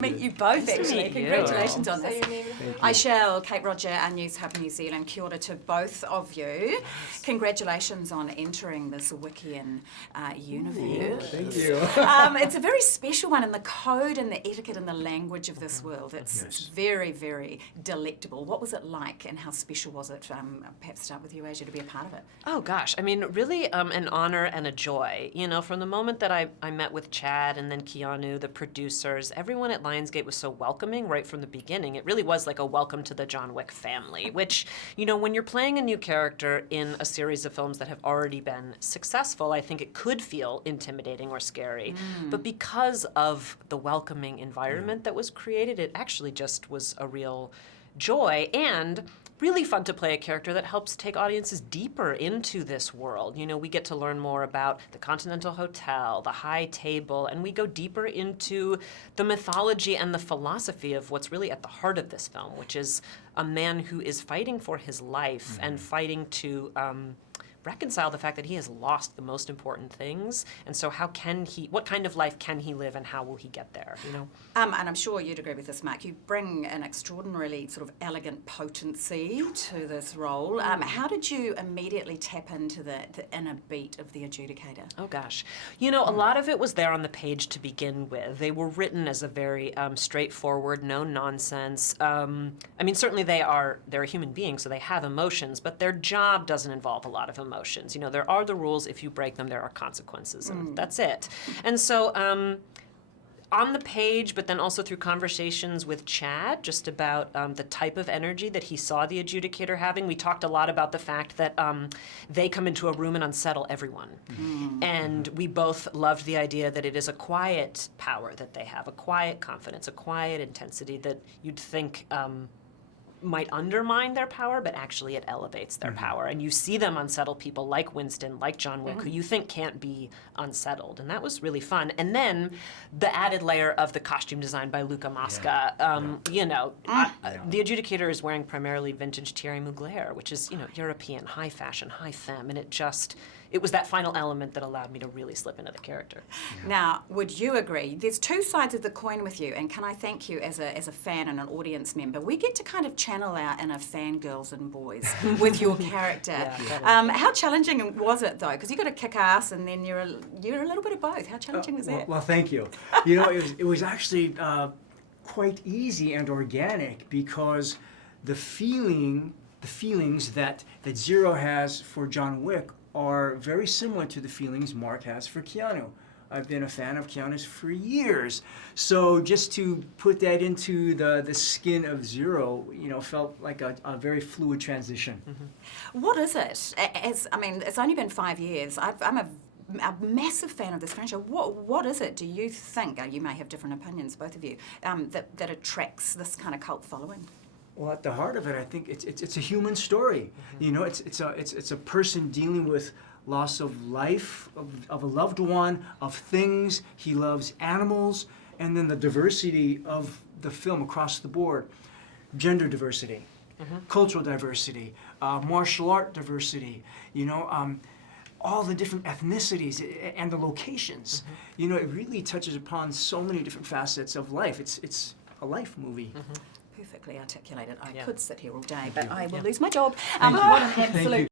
Meet you both, Nice to actually. meet you. Congratulations on this. Thank you. I shall, Kate Rodger and Newshub New Zealand, kia ora to both of you. Congratulations on entering this Wickian universe. Thank you. It's a very special one, and the code and the etiquette and the language of this world, it's very, very delectable. What was it like, and how special was it? Perhaps start with you, Asia, to be a part of it. Oh gosh, I mean, really an honor and a joy. You know, from the moment that I met with Chad and then Keanu, the producers, everyone at Lionsgate was so welcoming right from the beginning. It really was like a welcome to the John Wick family, which, you know, when you're playing a new character in a series of films that have already been successful, I think it could feel intimidating or scary. But because of the welcoming environment that was created, it actually just was a real joy and really fun to play a character that helps take audiences deeper into this world. You know, we get to learn more about the Continental Hotel, the High Table, and we go deeper into the mythology and the philosophy of what's really at the heart of this film, which is a man who is fighting for his life and fighting to reconcile the fact that he has lost the most important things, and so what kind of life can he live, and how will he get there, you know? And I'm sure you'd agree with this, Mark. You bring an extraordinarily sort of elegant potency to this role. How did you immediately tap into the inner beat of the adjudicator? Oh gosh. You know, a lot of it was there on the page to begin with. They were written as a very straightforward, no nonsense. I mean, certainly they're a human being, so they have emotions, but their job doesn't involve a lot of emotions. You know, there are the rules. If you break them, there are consequences, and that's it. And so on the page, but then also through conversations with Chad, just about the type of energy that he saw the adjudicator having. We talked a lot about the fact that they come into a room and unsettle everyone. And we both loved the idea that it is a quiet power that they have, a quiet confidence, a quiet intensity that you'd think might undermine their power, but actually it elevates their power. And you see them unsettle people like Winston, like John Wick, who you think can't be unsettled. And that was really fun. And then the added layer of the costume design by Luca Mosca. You know, the adjudicator is wearing primarily vintage Thierry Mugler, which is, you know, European, high fashion, high femme, and it was that final element that allowed me to really slip into the character. Now, would you agree? There's two sides of the coin with you, and can I thank you as a fan and an audience member? We get to kind of channel our inner fangirls and boys with your character. How challenging was it, though? Because you got to kick ass, and then you're a little bit of both. How challenging is that? Well, thank you. You know, it was actually quite easy and organic, because the feelings that Zero has for John Wick are very similar to the feelings Mark has for Keanu. I've been a fan of Keanu's for years. So just to put that into the skin of Zero, you know, felt like a very fluid transition. What is it? I mean, it's only been 5 years. I'm a massive fan of this franchise. What is it, do you think, you may have different opinions, both of you, that attracts this kind of cult following? Well, at the heart of it, I think it's a human story. You know, it's a person dealing with loss of life, of a loved one, of things. He loves animals, and then the diversity of the film across the board. Gender diversity, cultural diversity, martial art diversity, you know, all the different ethnicities and the locations. You know, it really touches upon so many different facets of life. It's a life movie. Perfectly articulated. I could sit here all day, but I will lose my job. Thank you. What an Thank absolute you.